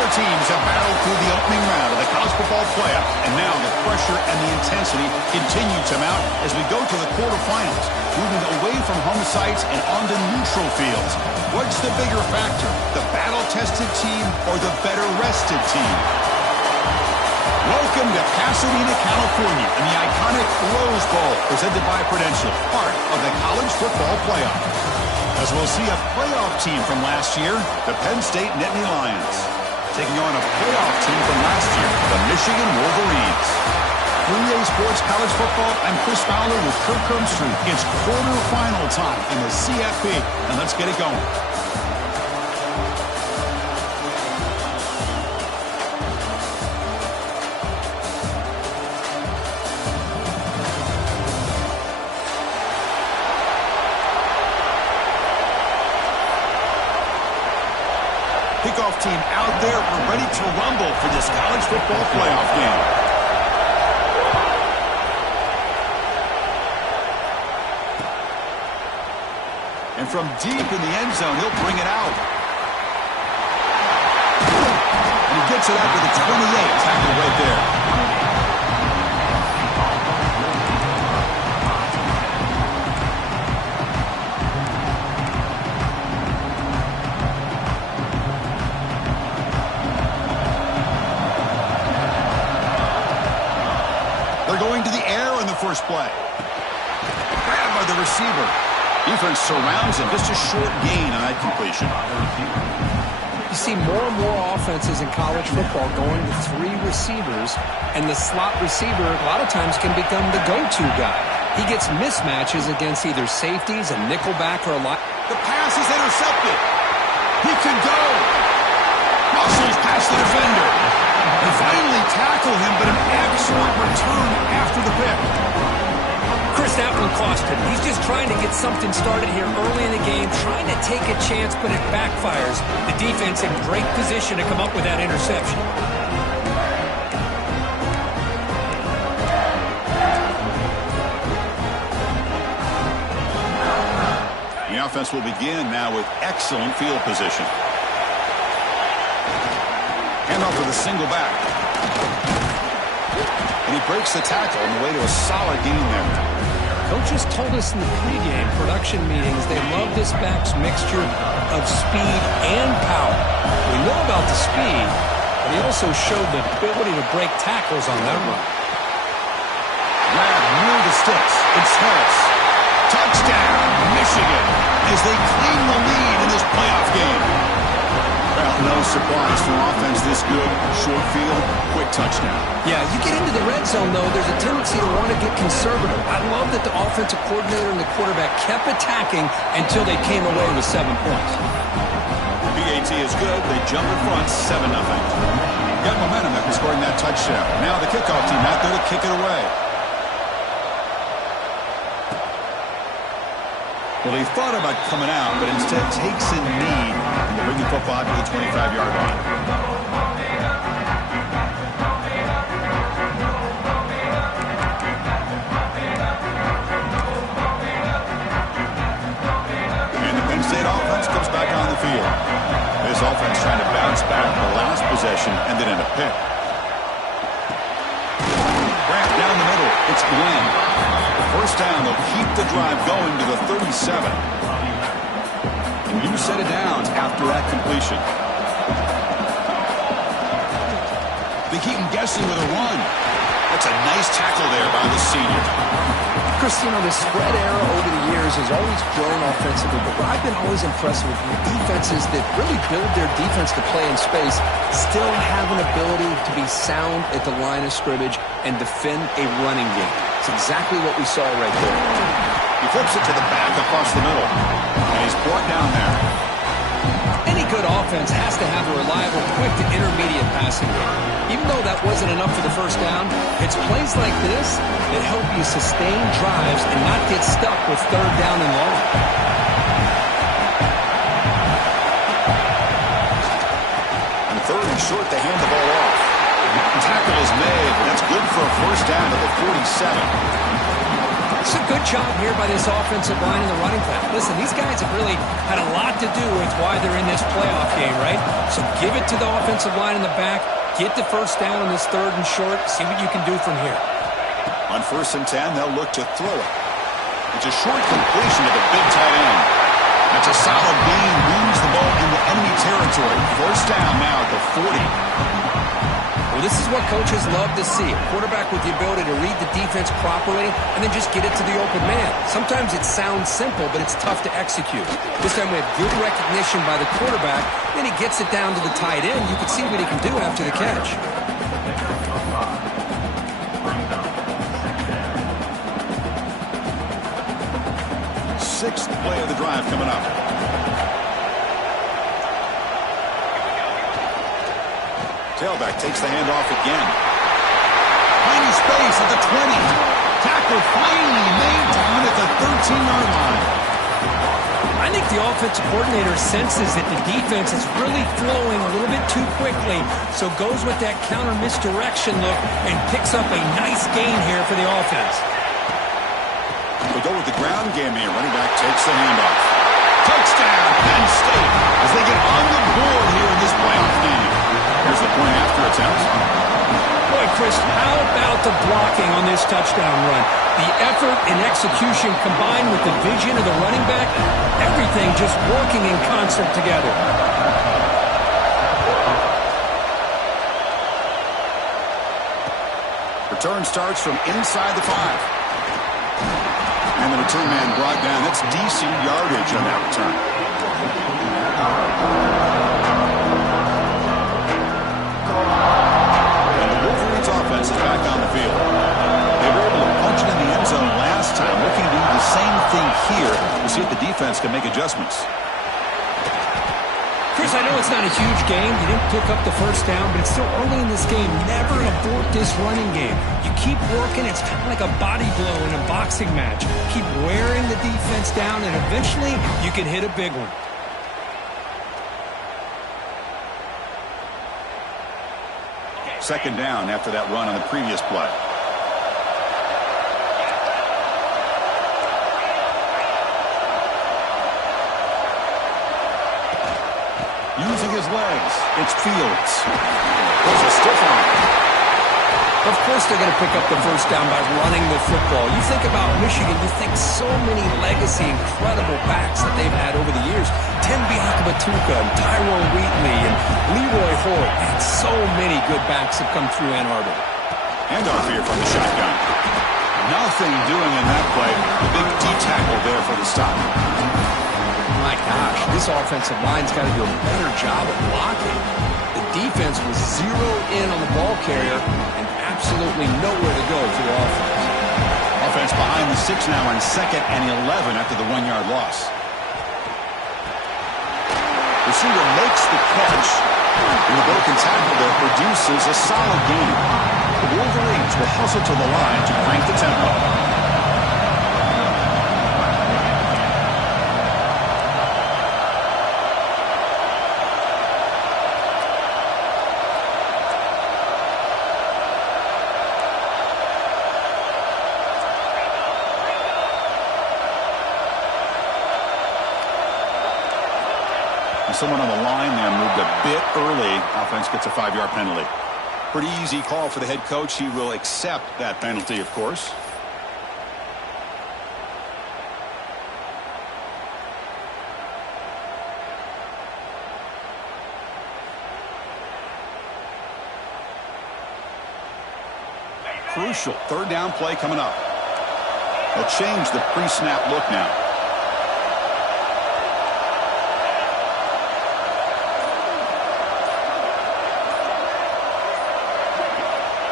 Four teams have battled through the opening round of the college football playoff, and now the pressure and the intensity continue to mount as we go to the quarterfinals, moving away from home sites and onto neutral fields. What's the bigger factor, the battle-tested team or the better-rested team? Welcome to Pasadena, California, in the iconic Rose Bowl, presented by Prudential, part of the college football playoff. As we'll see a playoff team from last year, the Penn State Nittany Lions, taking on a playoff team from last year, the Michigan Wolverines. For EA Sports College Football, I'm Chris Fowler with Kirk Crumbstreet. It's quarterfinal time in the CFP, and let's get it going. Kickoff team out there. We're ready to rumble for this college football playoff game. And from deep in the end zone, he'll bring it out. And he gets it out to the 28. Tackle right there. Going to the air on the first play. Grabbed by the receiver. Defense surrounds him. Just a short gain on that completion. You see more and more offenses in college football going to three receivers, and the slot receiver a lot of times can become the go-to guy. He gets mismatches against either safeties, a nickelback, or a line. The pass is intercepted. He can go. Muscles past the defender. They finally tackle him, but an excellent return after the pick. Chris, that one cost him. He's just trying to get something started here early in the game, trying to take a chance, but it backfires. The defense in great position to come up with that interception. The offense will begin now with excellent field position. Handoff with a single back. And he breaks the tackle on the way to a solid gain there. Coaches told us in the pregame production meetings they love this back's mixture of speed and power. We know about the speed, but he also showed the ability to break tackles on that run. Grab near the sticks. It's Harris. Touchdown, Michigan, as they claim the lead in this playoff game. Well, no surprise for an offense this good. Short field, quick touchdown. Yeah, you get into the red zone, though, there's a tendency to want to get conservative. I love that the offensive coordinator and the quarterback kept attacking until they came away with 7 points. PAT is good. They jump in front, 7-0. Got momentum after scoring that touchdown. Now the kickoff team out there to kick it away. Well, he thought about coming out, but instead takes a knee to bring the football out to the 25-yard line. And the Penn State offense comes back on the field. This offense trying to bounce back the last possession and then in a pick. Grant down the middle. It's Glenn. First down, they'll keep the drive going to the 37. And you set it down after that completion. They keep him guessing with a run. That's a nice tackle there by the senior. Chris, you know, the spread era over the years has always grown offensively, but what I've been always impressed with defenses that really build their defense to play in space still have an ability to be sound at the line of scrimmage and defend a running game. It's exactly what we saw right there. He flips it to the back across the middle, and he's brought down there. Any good offense has to have a reliable, quick to intermediate passing game. Even though that wasn't enough for the first down, it's plays like this that help you sustain drives and not get stuck with third down and long. On third and short, they hand the ball off. The tackle is made. That's good for a first down to the 47. It's a good job here by this offensive line and the running back. Listen, these guys have really had a lot to do with why they're in this playoff game, right? So give it to the offensive line in the back. Get the first down on this 3rd and short. See what you can do from here. On 1st and 10, they'll look to throw it. It's a short completion to the big tight end. That's a solid gain. Moves the ball into enemy territory. 1st down now at the 40. Well, this is what coaches love to see. A quarterback with the ability to read the defense properly and then just get it to the open man. Sometimes it sounds simple, but it's tough to execute. This time we have good recognition by the quarterback. Then he gets it down to the tight end. You can see what he can do after the catch. Sixth play of the drive coming up. Tailback takes the handoff again. Finding space at the 20. Tackle finally made down at the 13-yard line. I think the offensive coordinator senses that the defense is really flowing a little bit too quickly, so goes with that counter misdirection look and picks up a nice gain here for the offense. We'll go with the ground game here. Running back takes the handoff. Touchdown, Penn State, as they get on the board here in this playoff game. Here's the point after attempt. Boy, Chris, how about the blocking on this touchdown run? The effort and execution combined with the vision of the running back, everything just working in concert together. Return starts from inside the 5. And the return man brought down. That's DC yardage on that return. And the Wolverines offense is back on the field. They were able to punch it in the end zone last time. Looking to do the same thing here to see if the defense can make adjustments. Chris, I know it's not a huge game. You didn't pick up the first down, but it's still early in this game. Never abort this running game. You keep working. It's kind of like a body blow in a boxing match. Keep wearing the defense down, and eventually you can hit a big one. Second down after that run on the previous play. Using his legs, it's Fields. There's a stiff arm. Of course they're going to pick up the first down by running the football. You think about Michigan, you think so many legacy, incredible backs that they've had over the years. Tim Biakabatuka and Tyrone Wheatley and Leroy Hoyt. And so many good backs have come through Ann Arbor. Handoff here from the shotgun. Nothing doing in that play. The big D-tackle there for the stop. My gosh, this offensive line's got to do a better job of blocking. The defense was zeroed in on the ball carrier and absolutely nowhere to go for the offense. Offense behind the 6 now on 2nd and 11 after the 1-yard loss. Receiver makes the catch, and the broken tackle there produces a solid gain. The Wolverines will hustle to the line to crank the tempo. Someone on the line there moved a bit early. Offense gets a 5-yard penalty. Pretty easy call for the head coach. He will accept that penalty, of course. Crucial 3rd down play coming up. They'll change the pre-snap look now.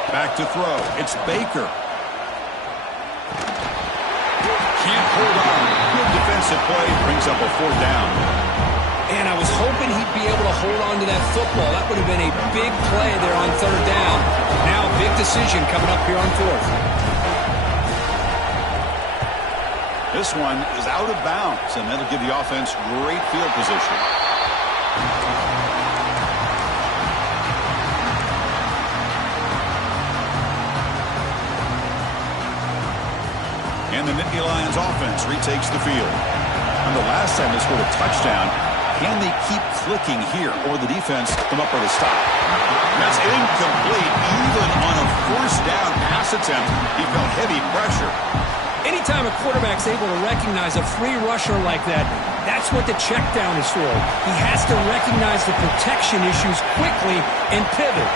Back to throw. It's Baker. Can't hold on. Good defensive play. Brings up a 4th down. And I was hoping he'd be able to hold on to that football. That would have been a big play there on 3rd down. Now a big decision coming up here on 4th. This one is out of bounds, and that'll give the offense great field position. And the Nittany Lions offense retakes the field. And the last time they scored a touchdown, can they keep clicking here, or the defense come up with a stop? That's incomplete. Even on a first down pass attempt, he felt heavy pressure. Anytime a quarterback's able to recognize a free rusher like that, that's what the check down is for. He has to recognize the protection issues quickly and pivot.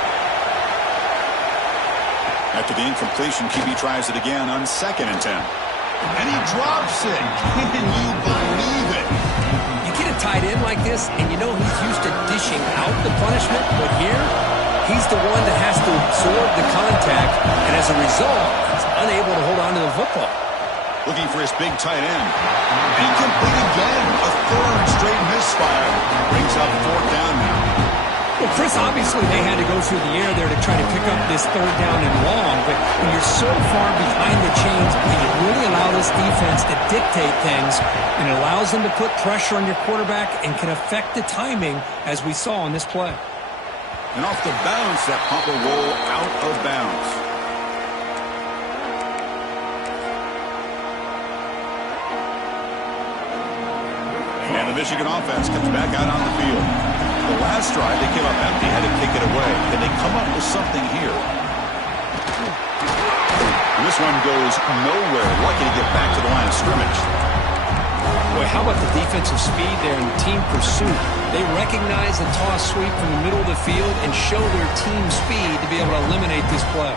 After the incompletion, QB tries it again on 2nd and 10. And he drops it. Can you believe it? You get a tight end like this, and you know he's used to dishing out the punishment, but here, he's the one that has to absorb the contact, and as a result, he's unable to hold on to the football. Looking for his big tight end. Incomplete again. A 3rd straight misfire. Brings up 4th down now. Well, Chris, obviously they had to go through the air there to try to pick up this 3rd down and long, but when you're so far behind the chains, you really allow this defense to dictate things, and it allows them to put pressure on your quarterback and can affect the timing, as we saw on this play. And off the bounce, that pump will roll out of bounds. And the Michigan offense comes back out on the field. The last drive, they came up empty, had to kick it away. Can they come up with something here? And this one goes nowhere. Lucky to get back to the line of scrimmage. Boy, how about the defensive speed there in team pursuit? They recognize the toss sweep from the middle of the field and show their team speed to be able to eliminate this play.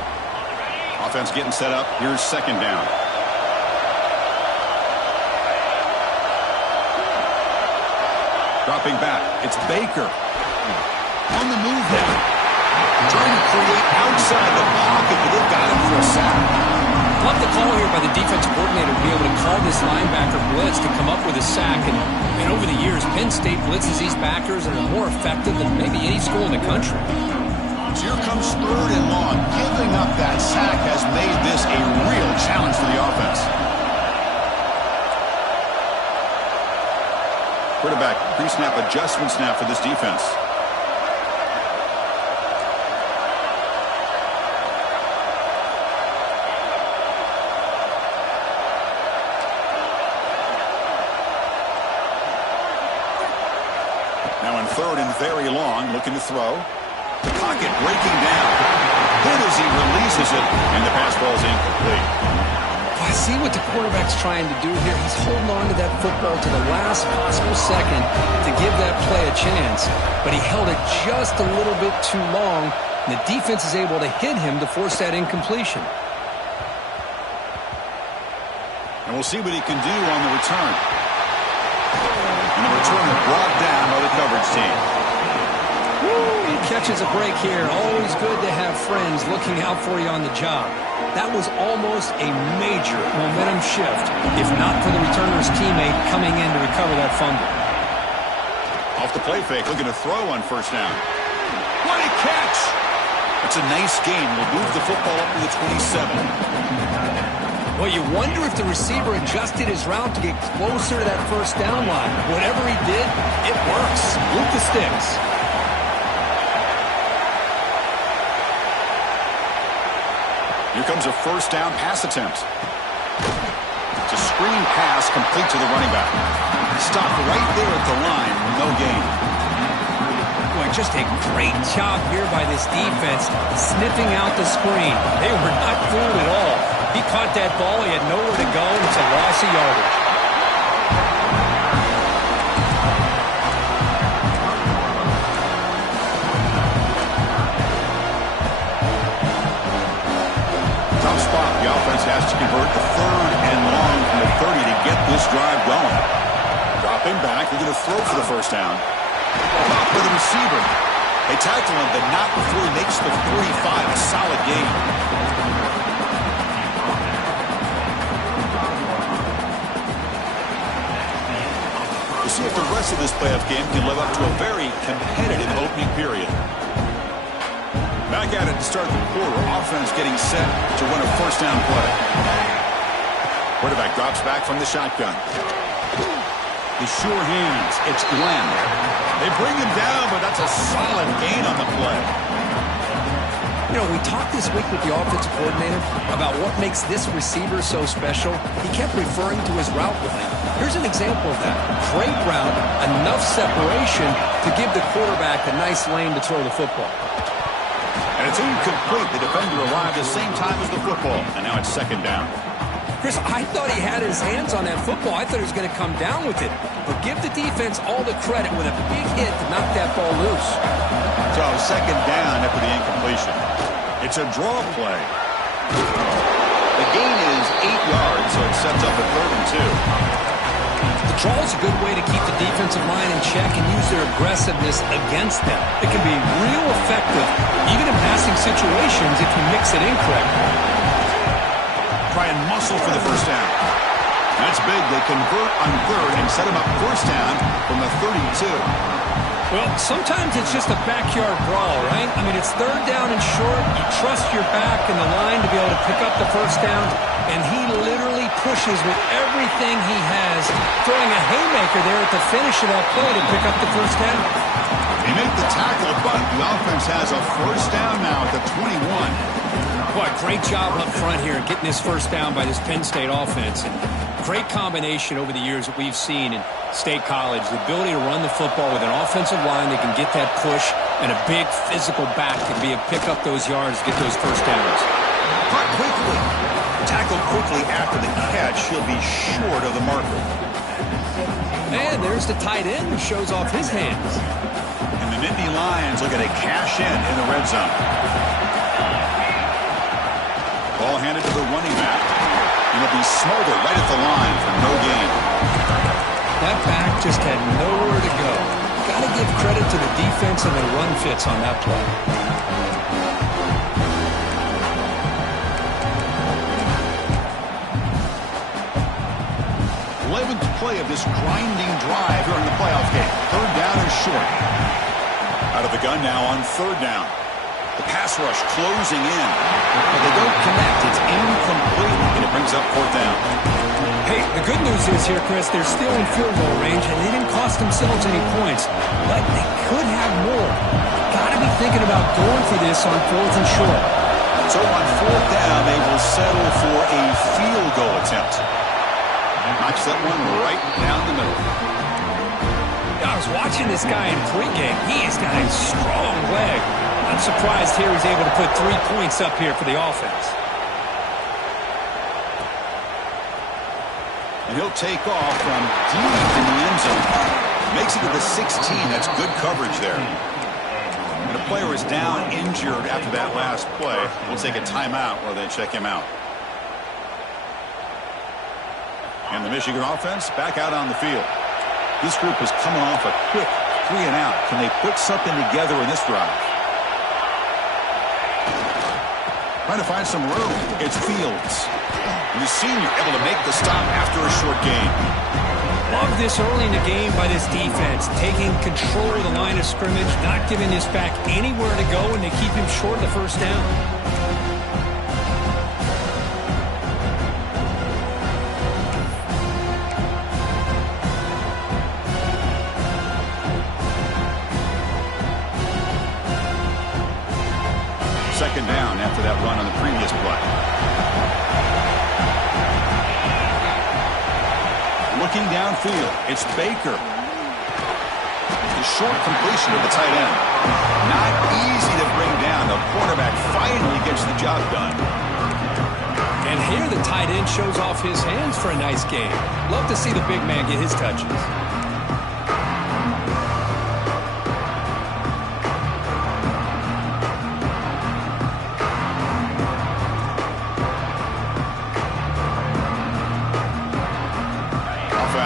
Offense getting set up. Here's 2nd down. Dropping back. It's Baker. On the move now. Trying to create outside the pocket, but they've got him for a sack. Love the call here by the defensive coordinator to be able to call this linebacker blitz to come up with a sack. And over the years, Penn State blitzes these backers and are more effective than maybe any school in the country. So here comes 3rd and long. Giving up that sack has made this a real challenge for the offense. Quarterback, pre-snap adjustment snap for this defense. Now in 3rd and very long, looking to throw. The pocket breaking down. Hit as he releases it, and the pass ball is incomplete. I see what the quarterback's trying to do here. He's holding on to that football to the last possible second to give that play a chance. But he held it just a little bit too long, and the defense is able to hit him to force that incompletion. And we'll see what he can do on the return. And the returner brought down by the coverage team. He catches a break here. Always good to have friends looking out for you on the job. That was almost a major momentum shift, if not for the returner's teammate coming in to recover that fumble. Off the play fake, looking to throw on 1st down. What a catch! That's a nice game. We'll move the football up to the 27. Well, you wonder if the receiver adjusted his route to get closer to that 1st down line. Whatever he did, it works. Move the sticks. Here comes a 1st down pass attempt. It's a screen pass complete to the running back. Stopped right there at the line. No gain. Boy, just a great job here by this defense, sniffing out the screen. They were not fooled at all. He caught that ball. He had nowhere to go, and it's a loss of yardage. Tough spot. The offense has to convert the 3rd and long from the 30 to get this drive going. Dropping back. They're going to throw for the 1st down. Top for the receiver. They tackle him, but not before he makes the 45. A solid gain. We'll see if the rest of this playoff game can live up to a very competitive opening period. Back at it to start the quarter. Offense getting set to run a 1st down play. Quarterback drops back from the shotgun. The sure hands. It's Glenn. They bring him down, but that's a solid gain on the play. You know, we talked this week with the offensive coordinator about what makes this receiver so special. He kept referring to his route running. Here's an example of that. Great route, enough separation to give the quarterback a nice lane to throw the football. And it's incomplete. The defender arrived at the same time as the football, and now it's second down. Chris, I thought he had his hands on that football. I thought he was going to come down with it. But give the defense all the credit with a big hit to knock that ball loose. So second down after the incompletion. It's a draw play. The gain is 8 yards, so it sets up a 3rd and 2. The draw is a good way to keep the defensive line in check and use their aggressiveness against them. It can be real effective, even in passing situations, if you mix it in correctly. Try and muscle for the first down. That's big. They convert on 3rd and set him up first down from the 32. Well, sometimes it's just a backyard brawl, right? I mean, it's 3rd down and short. You trust your back and the line to be able to pick up the first down, and he literally pushes with everything he has, throwing a haymaker there at the finish of that play to pick up the first down. They make the tackle, but the offense has a first down now at the 21. Boy, great job up front here getting this first down by this Penn State offense. And great combination over the years that we've seen in State College. The ability to run the football with an offensive line that can get that push and a big physical back to be able to pick up those yards, get those first downs. Caught quickly. Tackled quickly after the catch. He'll be short of the marker. And there's the tight end who shows off his hands. And the Nittany Lions looking to cash in the red zone. Ball handed to the running back. And he'll be smothered right at the line for no gain. That back just had nowhere to go. Got to give credit to the defense and the run fits on that play. 11th play of this grinding drive here in the playoff game. 3rd down is short. Out of the gun now on 3rd down. The pass rush closing in. But they don't connect. It's incomplete, and it brings up 4th down. Hey, the good news is here, Chris, they're still in field goal range, and they didn't cost themselves any points. But they could have more. Got to be thinking about going for this on 4th and short. So on 4th down, they will settle for a field goal attempt. Knocks that one right down the middle. I was watching this guy in pregame. He's got a strong leg. I'm surprised here he's able to put 3 points up here for the offense. And he'll take off from deep in the end zone. Makes it to the 16. That's good coverage there. And a player is down injured after that last play. We'll take a timeout while they check him out. And the Michigan offense back out on the field. This group is coming off a quick 3 and out. Can they put something together in this drive? Trying to find some room. It's Fields. And the senior able to make the stop after a short gain. Love this early in the game by this defense. Taking control of the line of scrimmage, not giving this back anywhere to go, and they keep him short of the first down. Second down after that run on the previous play. Looking downfield, it's Baker. The short completion of the tight end. Not easy to bring down. The quarterback finally gets the job done. And here the tight end shows off his hands for a nice game. Love to see the big man get his touches.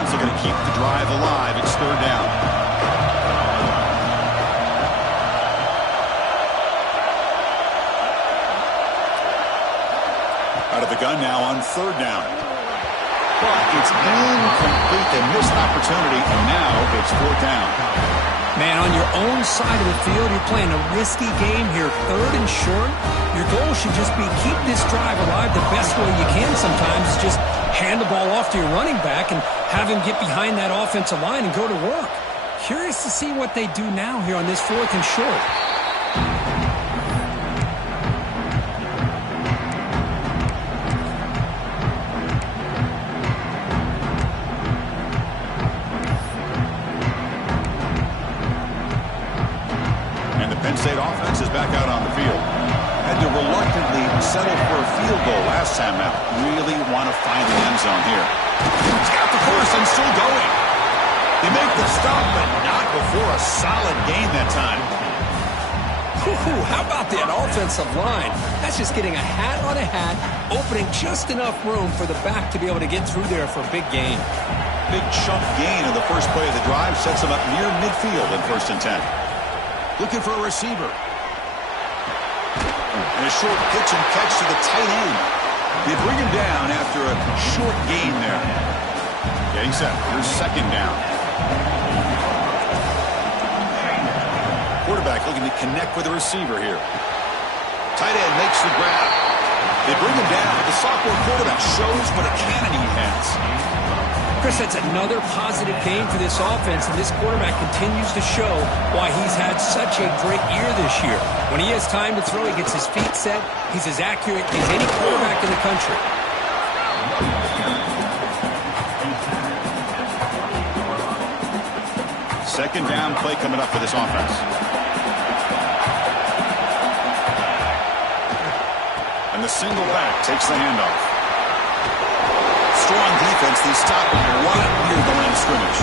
Looking to keep the drive alive. It's 3rd down. Out of the gun now on 3rd down. But it's incomplete. They missed an opportunity, and now it's 4th down. Man, on your own side of the field, you're playing a risky game here. 3rd and short. Your goal should just be keep this drive alive the best way you can sometimes. Is just hand the ball off to your running back and have him get behind that offensive line and go to work. Curious to see what they do now here on this 4th and short. settled for a field goal last time out. Really want to find the end zone here. He's got the first and still going. They make the stop, but not before a solid gain that time. How about that offensive line? That's just getting a hat on a hat, opening just enough room for the back to be able to get through there for a big gain. Big chunk gain of the first play of the drive sets them up near midfield in 1st and 10. Looking for a receiver. And a short pitch and catch to the tight end. They bring him down after a short gain there. Getting set. Here's 2nd down. Quarterback looking to connect with the receiver here. Tight end makes the grab. They bring him down, but the sophomore quarterback shows what a cannon he has. Chris, that's another positive game for this offense, and this quarterback continues to show why he's had such a great year this year. When he has time to throw, he gets his feet set. He's as accurate as any quarterback in the country. 2nd down play coming up for this offense. And the single back takes the handoff. Strong defense. They stop right near the line of scrimmage.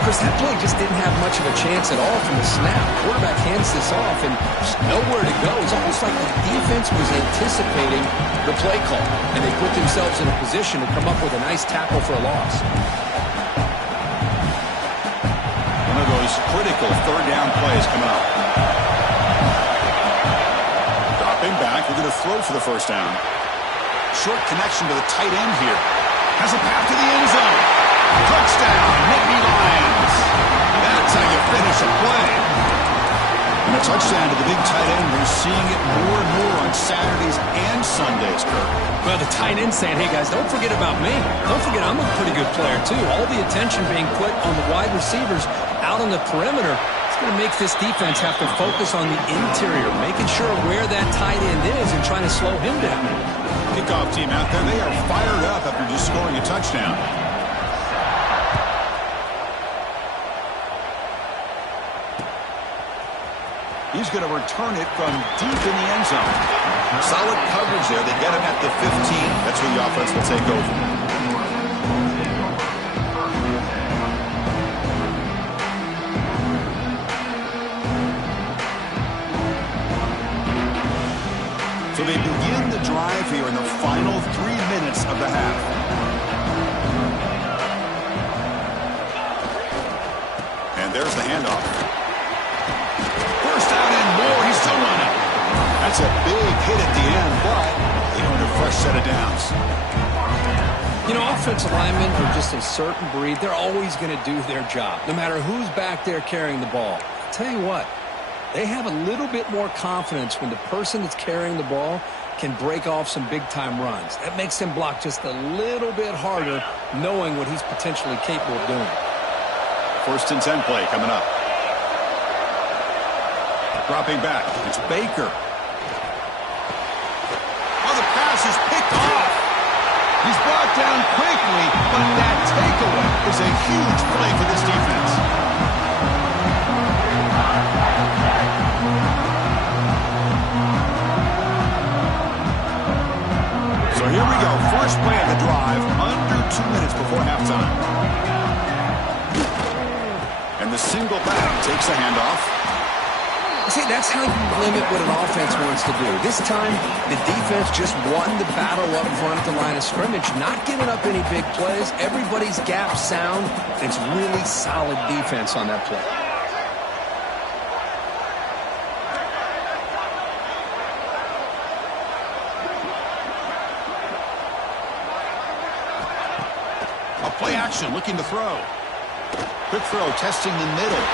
Chris, that play just didn't have much of a chance at all from the snap. Quarterback hands this off, and there's nowhere to go. It's almost like the defense was anticipating the play call, and they put themselves in a position to come up with a nice tackle for a loss. One of those critical 3rd down plays coming up. Dropping back. We're going to throw for the 1st down. Short connection to the tight end here. Has a path to the end zone. Touchdown, Nittany Lions. That's how you finish a play. And a touchdown to the big tight end. We're seeing it more and more on Saturdays and Sundays, Kirk. Well, the tight end saying, hey, guys, don't forget about me. Don't forget I'm a pretty good player, too. All the attention being put on the wide receivers out on the perimeter. It's going to make this defense have to focus on the interior, making sure where that tight end is and trying to slow him down. Kickoff team out there. They are fired up after just scoring a touchdown. He's going to return it from deep in the end zone. Solid coverage there. They get him at the 15. That's where the offense will take over. So they begin the drive here in the final 3 minutes of the half. And there's the handoff. First down and more. He's still running. That's a big hit at the end, but they earned a fresh set of downs. You know, offensive linemen are just a certain breed. They're always going to do their job, no matter who's back there carrying the ball. I'll tell you what, they have a little bit more confidence when the person that's carrying the ball can break off some big-time runs. That makes them block just a little bit harder, knowing what he's potentially capable of doing. 1st and 10 play coming up. Dropping back. It's Baker. Oh, the pass is picked off. He's brought down quickly, but that takeaway is a huge play for this defense. So here we go. First play of the drive, under 2 minutes before halftime. And the single back takes the handoff. See, that's how you limit what an offense wants to do. This time, the defense just won the battle up front at the line of scrimmage, not giving up any big plays. Everybody's gap sound. It's really solid defense on that play. A play action, looking to throw. Quick throw, testing the middle.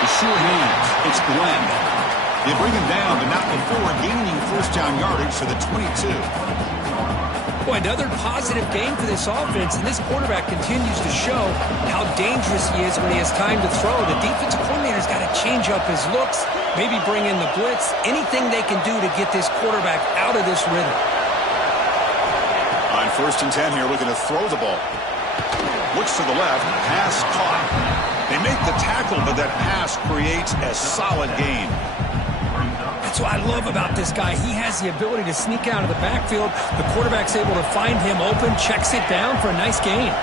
The sure hands. It's Glenn. They bring him down, but not before gaining 1st down yardage to the 22. Boy, another positive game for this offense, and this quarterback continues to show how dangerous he is when he has time to throw. The defensive coordinator's got to change up his looks, maybe bring in the blitz, anything they can do to get this quarterback out of this rhythm. On 1st and 10 here, looking to throw the ball. Looks to the left, pass caught. They make the tackle, but that pass creates a solid gain. That's what I love about this guy. He has the ability to sneak out of the backfield. The quarterback's able to find him open, checks it down for a nice gain.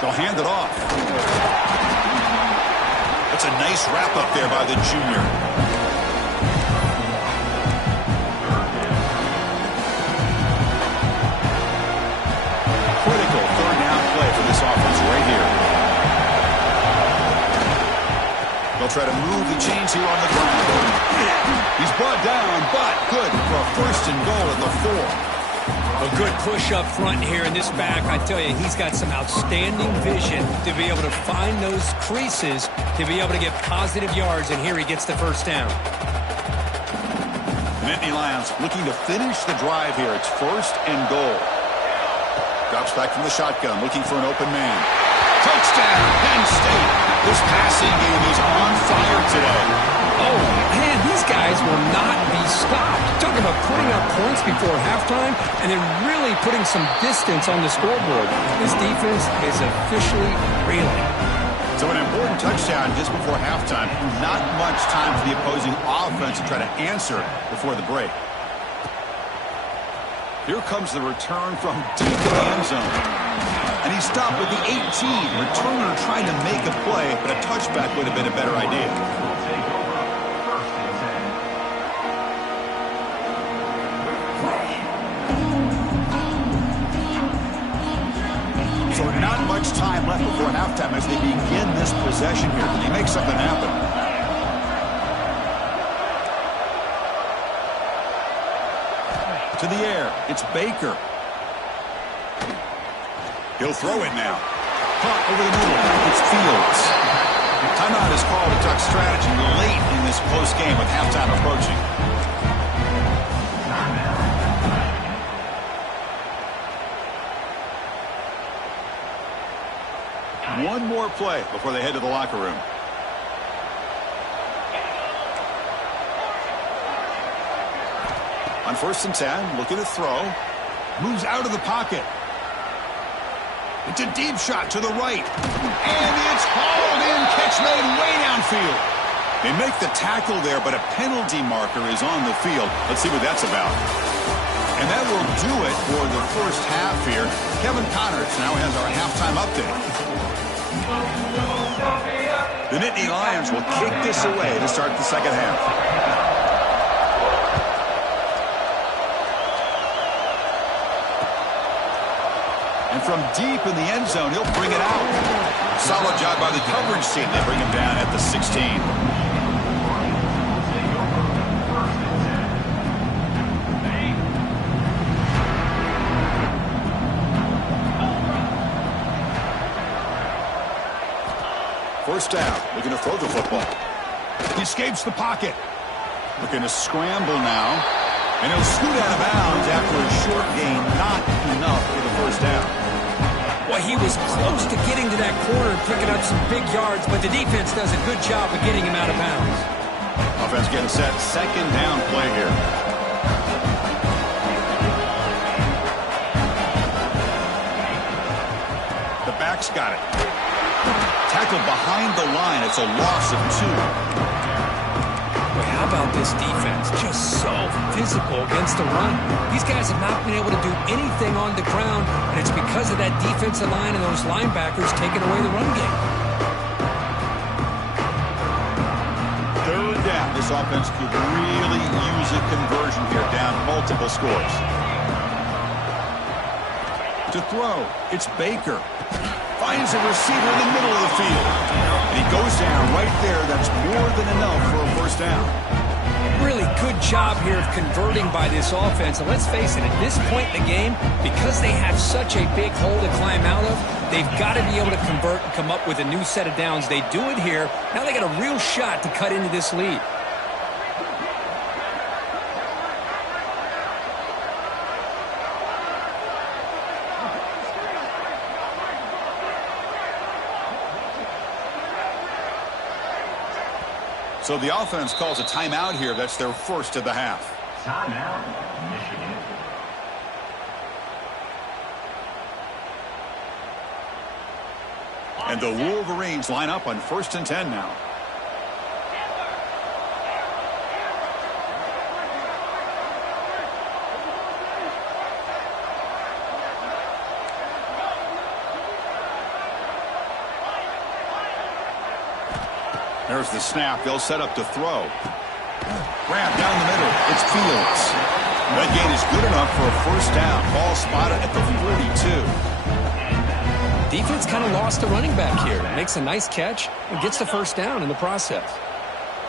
They'll hand it off. That's a nice wrap-up there by the junior. Critical third down play for this offense right here. They'll try to move the chains here on the ground. He's brought down, but good for a first and goal at the 4. A good push up front here in this back. I tell you, he's got some outstanding vision to be able to find those creases, to be able to get positive yards, and here he gets the first down. Nittany Lions looking to finish the drive here. It's first and goal. Drops back from the shotgun, looking for an open man. Touchdown, Penn State. This passing game is on fire today. Oh, man, these guys will not be stopped. Talk about putting up points before halftime and then really putting some distance on the scoreboard. This defense is officially reeling. So an important touchdown just before halftime. Not much time for the opposing offense to try to answer before the break. Here comes the return from deep in the end zone. And he stopped with the 18. Returner trying to make a play, but a touchback would have been a better idea. So not much time left before halftime as they begin this possession here. Can they make something happen? To the air. It's Baker. He'll throw it now. Caught over the middle. It's Fields. Timeout is called to talk strategy late in this close game with halftime approaching. One more play before they head to the locker room. On 1st and 10, looking to throw. Moves out of the pocket. It's a deep shot to the right. And it's hauled in. Catch made way downfield. They make the tackle there, but a penalty marker is on the field. Let's see what that's about. And that will do it for the first half here. Kevin Connors now has our halftime update. The Nittany Lions will kick this away to start the second half. And from deep in the end zone, he'll bring it out. Solid job by the coverage team. They bring him down at the 16. First down, looking to throw the football. He escapes the pocket. Looking to scramble now. And he'll scoot out of bounds after a short gain. Not enough for the first down. Well, he was close to getting to that corner and picking up some big yards, but the defense does a good job of getting him out of bounds. Offense getting set. Second down play here. The back's got it. Tackled behind the line. It's a loss of 2. Well, how about this defense? Just so physical against the run. These guys have not been able to do anything on the ground, and it's because of that defensive line and those linebackers taking away the run game. Third down. This offense could really use a conversion here, down multiple scores. To throw, it's Baker. Finds a receiver in the middle of the field. And he goes down right there. That's more than enough for a first down. Really good job here of converting by this offense. And let's face it, at this point in the game, because they have such a big hole to climb out of, they've got to be able to convert and come up with a new set of downs. They do it here. Now they got a real shot to cut into this lead. So the offense calls a timeout here. That's their first of the half. Timeout, Michigan. And the Wolverines line up on 1st and 10 now. There's the snap. They'll set up to throw. Grab down the middle. It's Fields. That gain is good enough for a first down. Ball spotted at the 42. Defense kind of lost a running back here. Makes a nice catch and gets the first down in the process.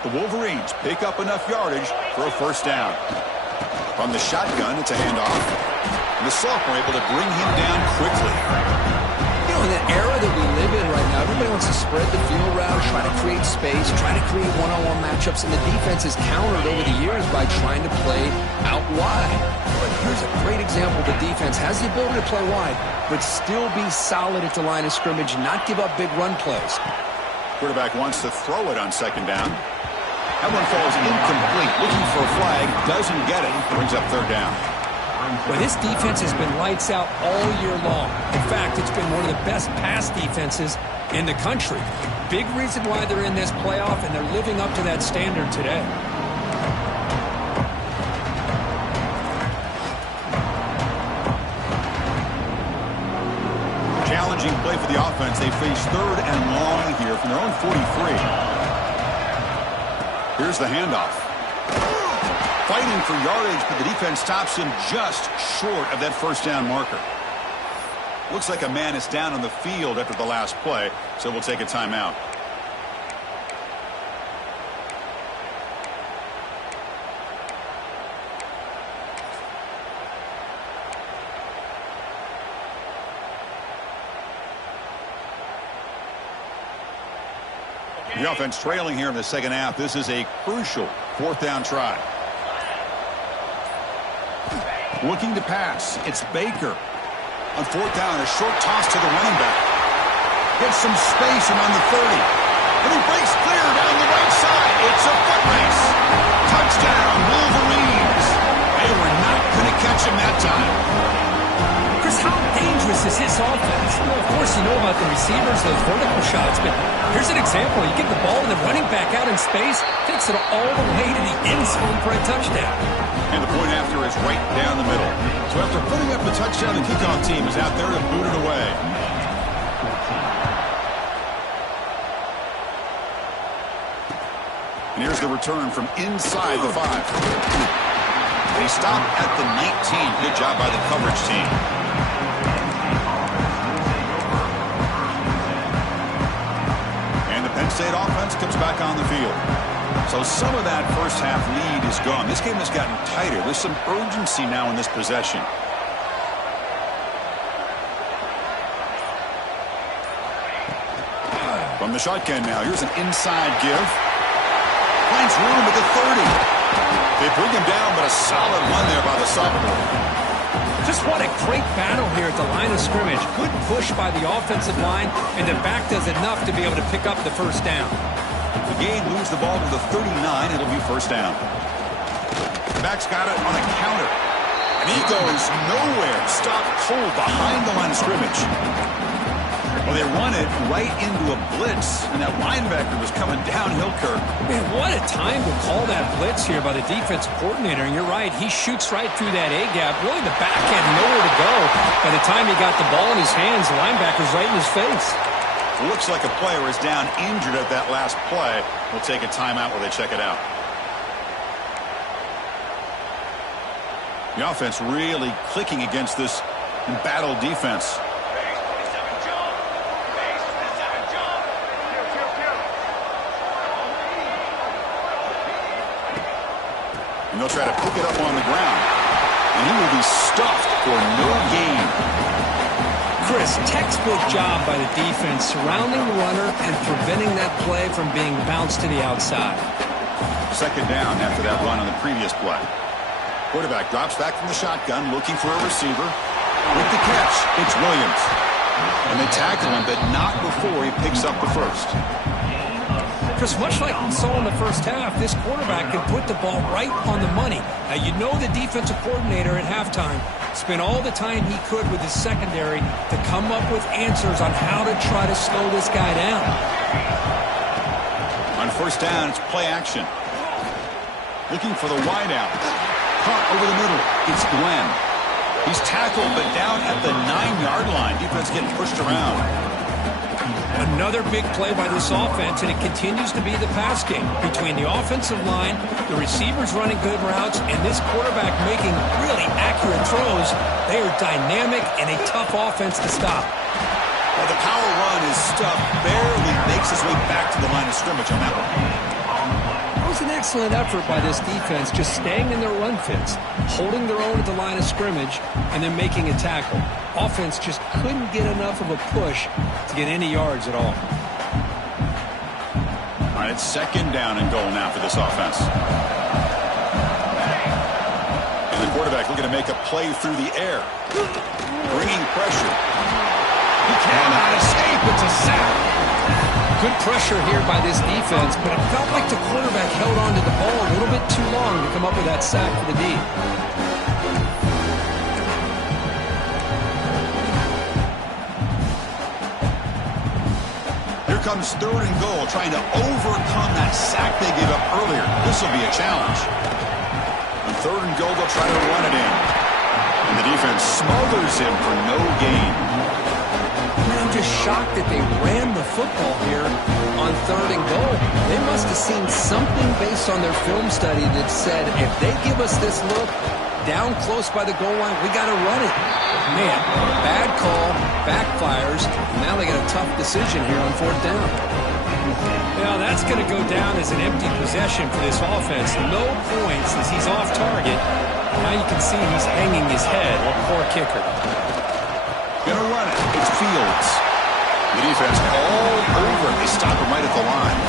The Wolverines pick up enough yardage for a first down. From the shotgun, it's a handoff. And the sophomore able to bring him down quickly. You know, in the era that we live in right now, everybody wants to spread the field around, try to create space, try to create one-on-one matchups, and the defense has countered over the years by trying to play out wide. But here's a great example. The defense has the ability to play wide, but still be solid at the line of scrimmage, not give up big run plays. Quarterback wants to throw it on second down. That one falls incomplete. Looking for a flag, doesn't get it. Brings up third down. Well, this defense has been lights out all year long. In fact, it's been one of the best pass defenses in the country. Big reason why they're in this playoff, and they're living up to that standard today. Challenging play for the offense. They face third and long here from their own 43. Here's the handoff. Fighting for yardage, but the defense stops him just short of that first down marker. Looks like a man is down on the field after the last play, so we'll take a timeout. The offense trailing here in the second half. This is a crucial fourth down try. Looking to pass. It's Baker. On fourth down, a short toss to the running back. Gets some space around the 30. And he breaks clear down the right side. It's a foot race. Touchdown, Wolverines. They were not going to catch him that time. Chris, how dangerous is this offense? Well, of course, you know about the receivers, those vertical shots, but here's an example. You get the ball and the running back out in space, takes it all the way to the end zone for a touchdown. And the point after is right down the middle. So after putting up the touchdown, the kickoff team is out there to boot it away. And here's the return from inside the 5. They stop at the 19. Good job by the coverage team. And the Penn State offense comes back on the field. So some of that first half lead is gone. This game has gotten tighter. There's some urgency now in this possession. From the shotgun now. Here's an inside give. Finds room at the 30. They bring him down, but a solid run there by the sophomore. Just what a great battle here at the line of scrimmage. Good push by the offensive line, and the back does enough to be able to pick up the first down. The gain moves the ball to the 39. It'll be first down. The back's got it on a counter. And he goes nowhere. Stopped cold behind the line of scrimmage. Well, they run it right into a blitz, and that linebacker was coming downhill, Kirk. Man, what a time to call that blitz here by the defensive coordinator. And you're right, he shoots right through that A-gap. Really, the back had nowhere to go. By the time he got the ball in his hands, the linebacker's right in his face. Looks like a player is down injured at that last play. We'll take a timeout while they check it out. The offense really clicking against this embattled defense. And they'll try to pick it up on the ground. And he will be stuffed for no gain. Chris, textbook job by the defense surrounding the runner and preventing that play from being bounced to the outside. Second down after that run on the previous play. Quarterback drops back from the shotgun looking for a receiver. With the catch, it's Williams. And they tackle him, but not before he picks up the first. Chris, much like we saw in the first half, this quarterback can put the ball right on the money. Now, you know the defensive coordinator at halftime spent all the time he could with his secondary to come up with answers on how to try to slow this guy down. On first down, it's play action. Looking for the wideout. Caught over the middle. It's Glenn. He's tackled, but down at the 9-yard line. Defense getting pushed around. Another big play by this offense, and it continues to be the pass game. Between the offensive line, the receivers running good routes, and this quarterback making really accurate throws, they are dynamic and a tough offense to stop. Well, the power run is stuffed, barely makes his way back to the line of scrimmage on that one. It was an excellent effort by this defense, just staying in their run fits, holding their own at the line of scrimmage, and then making a tackle. Offense just couldn't get enough of a push to get any yards at all. All right, it's second down and goal now for this offense. And the quarterback looking to make a play through the air. Bringing pressure. He cannot escape. It's a sack. Good pressure here by this defense, but it felt like the quarterback held on to the ball a little bit too long to come up with that sack for the D. Here comes third and goal, trying to overcome that sack they gave up earlier. This will be a challenge. On third and goal, they'll try to run it in. And the defense smothers him for no gain. I'm just shocked that they ran the football here on third and goal. They must have seen something based on their film study that said, if they give us this look down close by the goal line, we got to run it. Man, bad call, backfires. Now they got a tough decision here on fourth down. Now that's going to go down as an empty possession for this offense. No points as he's off target. Now you can see he's hanging his head. What poor kicker. Gonna run it. It's Fields. The defense all over. They stop him right at the line.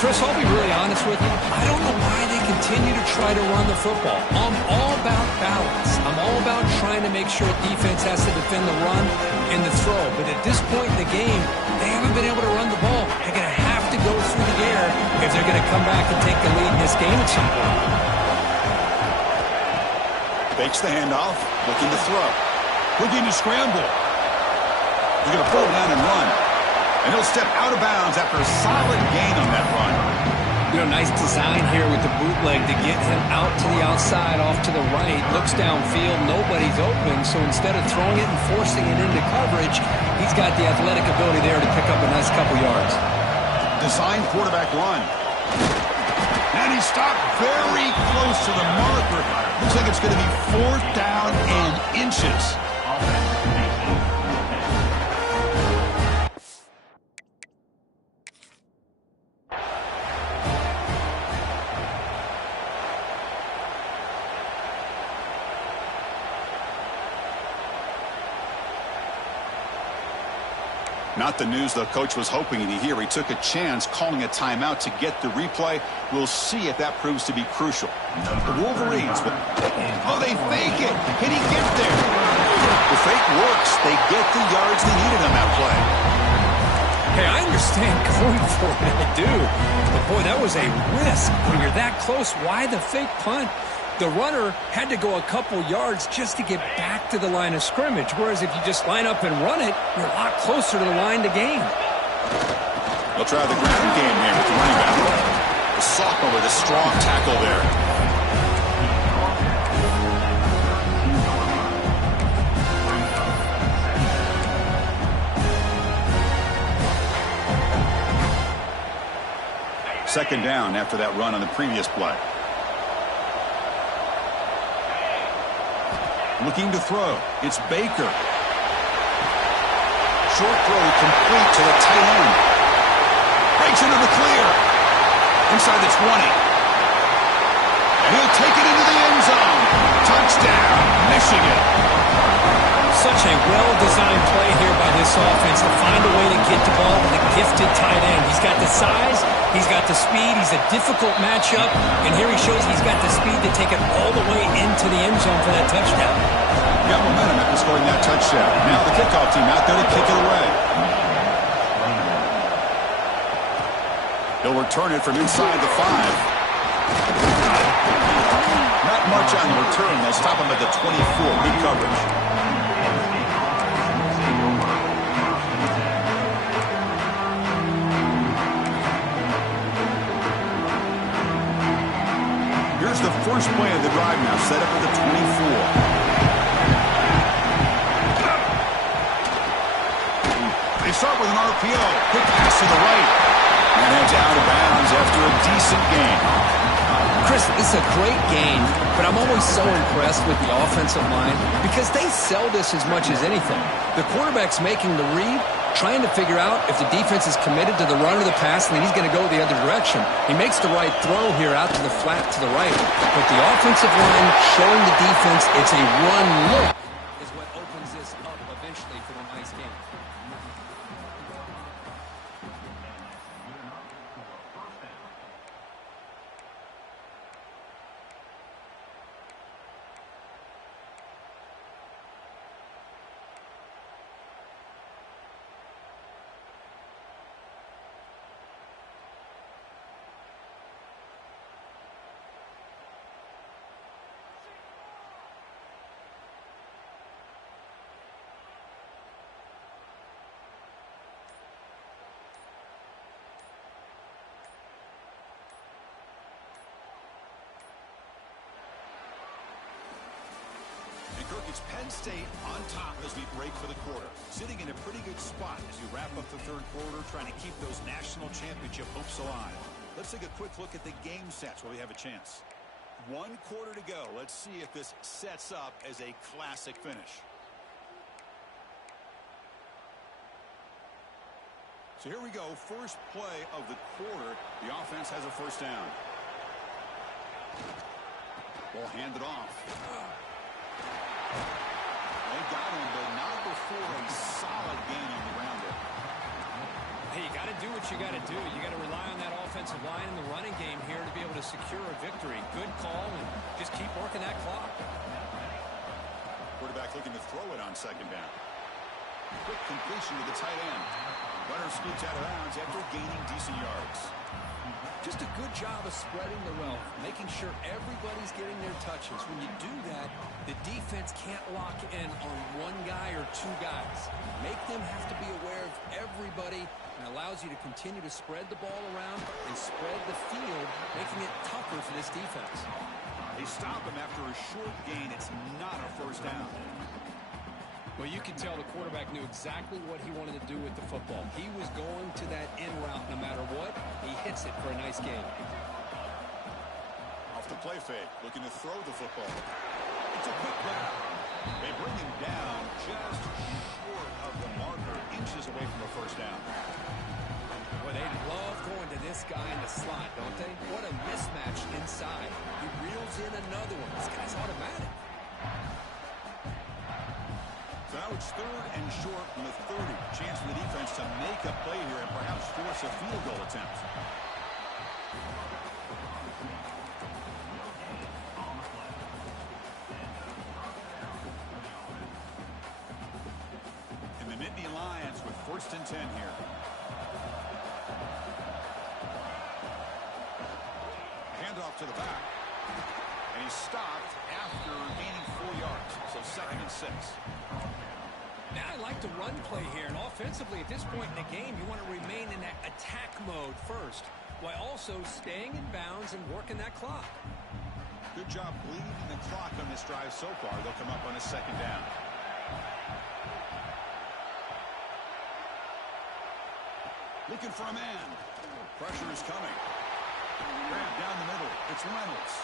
Chris, I'll be really honest with you. I don't know why they continue to try to run the football. I'm all about balance. I'm all about trying to make sure defense has to defend the run and the throw. But at this point in the game, they haven't been able to run the ball. They're going to have to go through the air if they're going to come back and take the lead in this game at some point. Fakes the handoff. Looking to throw. Looking to scramble. He's going to pull down and run. And he'll step out of bounds after a solid gain on that run. You know, nice design here with the bootleg to get him out to the outside, off to the right. Looks downfield, nobody's open. So instead of throwing it and forcing it into coverage, he's got the athletic ability there to pick up a nice couple yards. Designed quarterback run. And he stopped very close to the marker. Looks like it's going to be fourth down and inches. Not the news the coach was hoping to hear. He took a chance calling a timeout to get the replay. We'll see if that proves to be crucial. The Wolverines, they fake it. Can he get there? The fake works. They get the yards they needed on that play. Hey, I understand going for it. I do. But, boy, that was a risk. When you're that close, why the fake punt? The runner had to go a couple yards just to get back to the line of scrimmage, whereas if you just line up and run it, you're a lot closer to the line to gain. They'll try the ground game here with the running back. The sophomore with a strong tackle there. Second down after that run on the previous play. Looking to throw. It's Baker. Short throw complete to the tight end. Breaks into the clear. Inside the 20. And he'll take it into the end zone. Touchdown, Michigan. Such a well-designed play here by this offense to find a way to get the ball with a gifted tight end. He's got the size, he's got the speed, he's a difficult matchup, and here he shows he's got the speed to take it all the way into the end zone for that touchdown. Got momentum after scoring that touchdown. Now the kickoff team out there to kick it away. He'll return it from inside the 5. Not much on the return. They'll stop him at the 24. Good coverage. Here's the first play of the drive now, set up at the 24. They start with an RPO. Quick pass to the right. And that's out of bounds after a decent gain. Chris, it's a great game, but I'm always so impressed with the offensive line because they sell this as much as anything. The quarterback's making the read, trying to figure out if the defense is committed to the run or the pass, and then he's going to go the other direction. He makes the right throw here out to the flat to the right, but the offensive line showing the defense it's a run look is what opens this up eventually for a nice game. It's Penn State on top as we break for the quarter. Sitting in a pretty good spot as we wrap up the third quarter, trying to keep those national championship hopes alive. Let's take a quick look at the game sets while we have a chance. 1 quarter to go. Let's see if this sets up as a classic finish. So here we go. First play of the quarter. The offense has a first down. Ball handed off. They got him, but not before a solid gain on the ground there. Hey, you got to do what you got to do. You got to rely on that offensive line in the running game here to be able to secure a victory. Good call, and just keep working that clock. Quarterback looking to throw it on second down. Quick completion to the tight end. Runner scoots out of bounds after gaining decent yards. Just a good job of spreading the wealth, making sure everybody's getting their touches. When you do that, the defense can't lock in on one guy or two guys. Make them have to be aware of everybody, and allows you to continue to spread the ball around and spread the field, making it tougher for this defense. They stop him after a short gain. It's not a first down. Well, you can tell the quarterback knew exactly what he wanted to do with the football. He was going to that in route no matter what. He hits it for a nice gain. Off the play fake, looking to throw the football. It's a quick grab. They bring him down just short of the marker, inches away from a first down. Well, they love going to this guy in the slot, don't they? What a mismatch inside. He reels in another one. This guy's automatic. So now it's 3rd and short from the 30. Chance for the defense to make a play here and perhaps force a field goal attempt. And the Nittany Lions with 1st and 10 here. Handoff to the back. And he's stopped after gaining 4 yards. So 2nd and 6. Now I like the run play here, and offensively at this point in the game, you want to remain in that attack mode first, while also staying in bounds and working that clock. Good job bleeding the clock on this drive so far. They'll come up on a 2nd down. Looking for a man. Pressure is coming. Grab down the middle. It's Reynolds.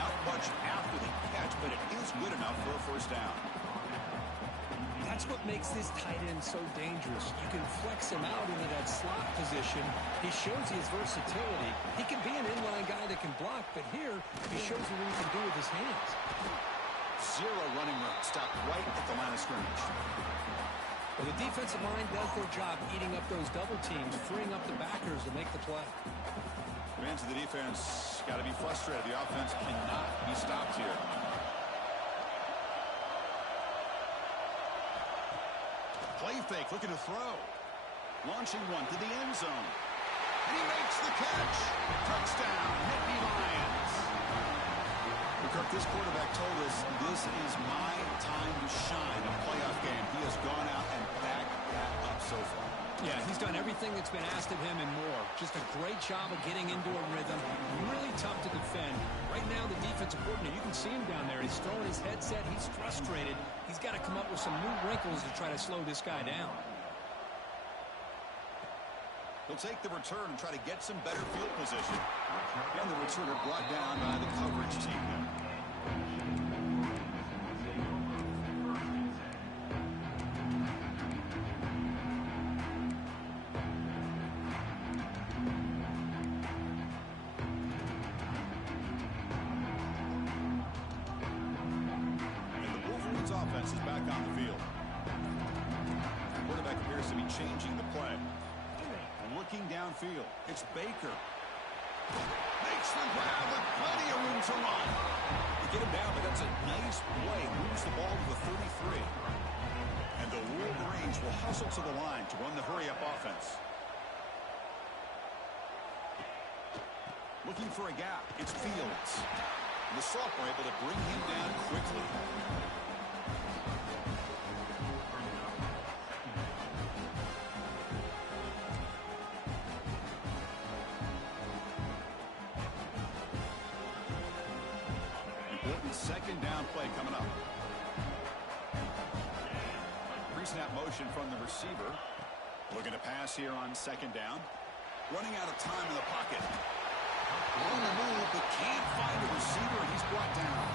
Not much after the catch, but it is good enough for a first down. That's what makes this tight end so dangerous. You can flex him out into that slot position. He shows you his versatility. He can be an inline guy that can block, but here he shows you what he can do with his hands. 0 running room. Stopped right at the line of scrimmage. Well, the defensive line does their job eating up those double teams, freeing up the backers to make the play. Fans of the defense got to be frustrated. The offense cannot be stopped here. Play fake, looking to throw. Launching one to the end zone. And he makes the catch. Touchdown, Nittany Lions. Kirk, this quarterback told us this is my time to shine, a playoff game. He has gone out and backed that up so far. Yeah, he's done everything that's been asked of him and more. Just a great job of getting into a rhythm. Really tough to defend. Right now, the defensive coordinator, you can see him down there. He's throwing his headset. He's frustrated. He's got to come up with some new wrinkles to try to slow this guy down. He'll take the return and try to get some better field position. And the returner brought down by the coverage team there. Offense is back on the field. The quarterback appears to be changing the play. And looking downfield, it's Baker. Makes the grab with plenty of room to run. You get him down, but that's a nice play. Moves the ball to the 33. And the Wolverines will hustle to the line to run the hurry-up offense. Looking for a gap, it's Fields. And the sophomore able to bring him down quickly. Second down play coming up. Pre-snap motion from the receiver. Looking to pass here on second down. Running out of time in the pocket. On the move, but can't find a receiver, and he's brought down.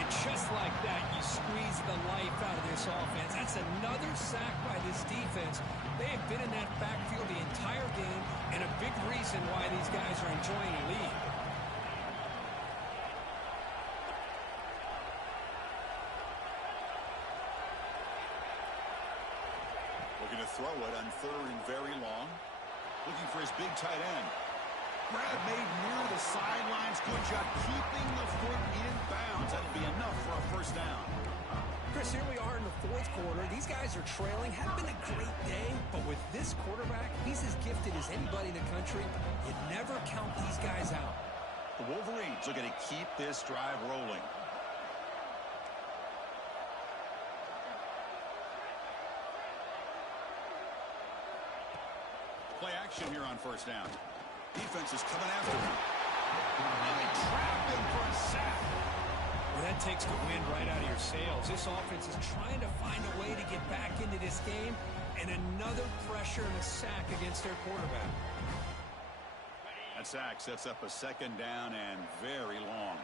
And just like that, you squeeze the life out of this offense. That's another sack by this defense. They have been in that backfield the entire game, and a big reason why these guys are enjoying the lead. Looking to throw it on third and very long. Looking for his big tight end. Grab made near the sidelines. Good job keeping the foot in bounds. That'll be enough for a first down. Chris, here we are in the fourth quarter. These guys are trailing. Had been a great day, but with this quarterback, he's as gifted as anybody in the country. You never count these guys out. The Wolverines are going to keep this drive rolling. Play action here on first down. Defense is coming after him. And they trap him for a sack. Well, that takes the wind right out of your sails. This offense is trying to find a way to get back into this game, and another pressure and a sack against their quarterback. That sack sets up a second down and very long.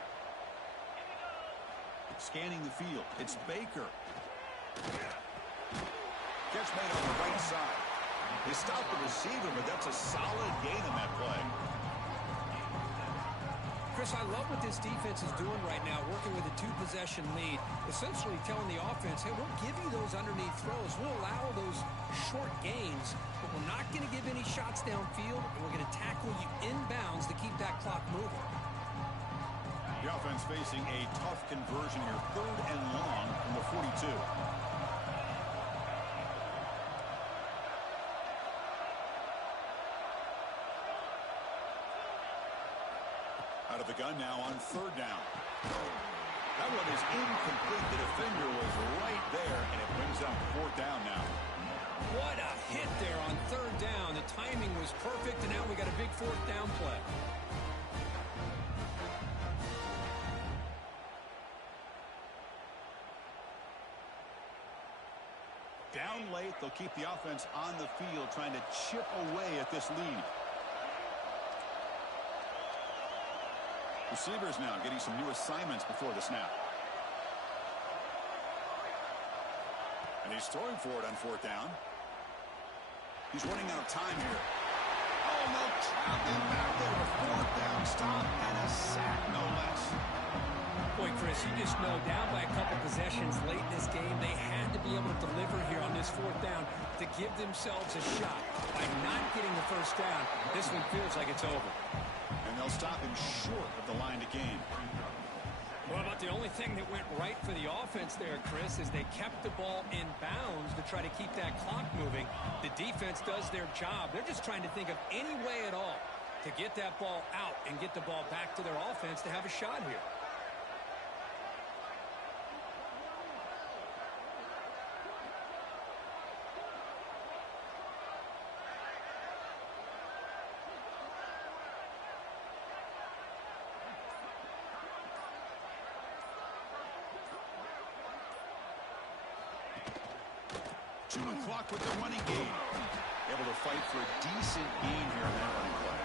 Scanning the field, it's Baker. Catch made on the right side. They stopped the receiver, but that's a solid gain on that play. Chris, I love what this defense is doing right now, working with a two-possession lead, essentially telling the offense, hey, we'll give you those underneath throws. We'll allow those short gains, but we're not going to give any shots downfield, and we're going to tackle you inbounds to keep that clock moving. The offense facing a tough conversion here, third and long from the 42. Out of the gun now on third down. That one is incomplete. The defender was right there, and it brings up fourth down now. What a hit there on third down. The timing was perfect, and now we got a big fourth down play. Down late, they'll keep the offense on the field, trying to chip away at this lead. Receivers now getting some new assignments before the snap. And he's throwing for it on fourth down. He's running out of time here. Oh, no, trapped him back there. A fourth down stop and a sack, no less. Boy, Chris, you just know down by a couple possessions late in this game, they had to be able to deliver here on this fourth down to give themselves a shot. By not getting the first down, this one feels like it's over. And they'll stop him short of the line to gain. Well, about the only thing that went right for the the offense there, Chris, is they kept the ball in bounds to try to keep that clock moving. The defense does their job. They're just trying to think of any way at all to get that ball out and get the ball back to their offense to have a shot here. Chewing clock with the running game. Able to fight for a decent gain here in that running play.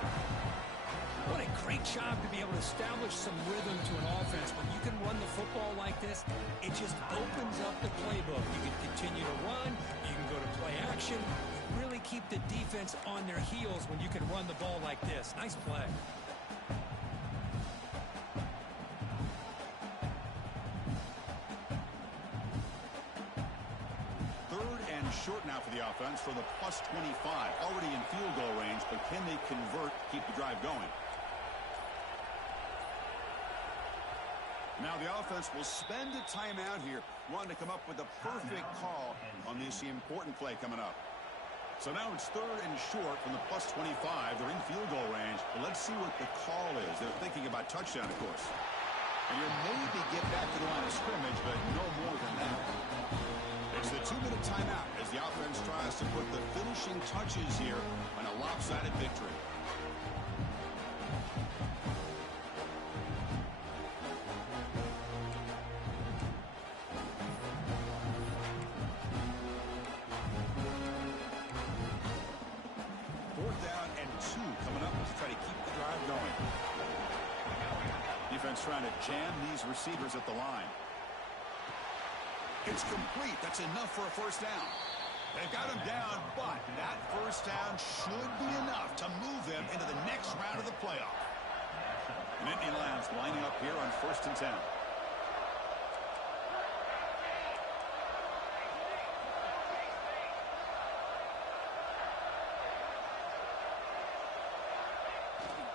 What a great job to be able to establish some rhythm to an offense. When you can run the football like this, it just opens up the playbook. You can continue to run. You can go to play action. You really keep the defense on their heels when you can run the ball like this. Nice play. Short now for the offense from the +25. Already in field goal range, but can they convert, keep the drive going? Now the offense will spend a timeout here, wanting to come up with the perfect call on this important play coming up. So now it's 3rd and short from the +25. They're in field goal range. But let's see what the call is. They're thinking about touchdown, of course. And you'll maybe get back to the line of scrimmage, but no more than that. It's the 2-minute timeout as the offense tries to put the finishing touches here on a lopsided victory. Fourth down and 2 coming up to try to keep the drive going. Defense trying to jam these receivers at the line. It's complete. That's enough for a first down. They've got him down, but that first down should be enough to move them into the next round of the playoff. And Nittany Lions lining up here on 1st and 10.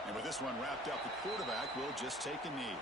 And with this one wrapped up, the quarterback will just take a knee.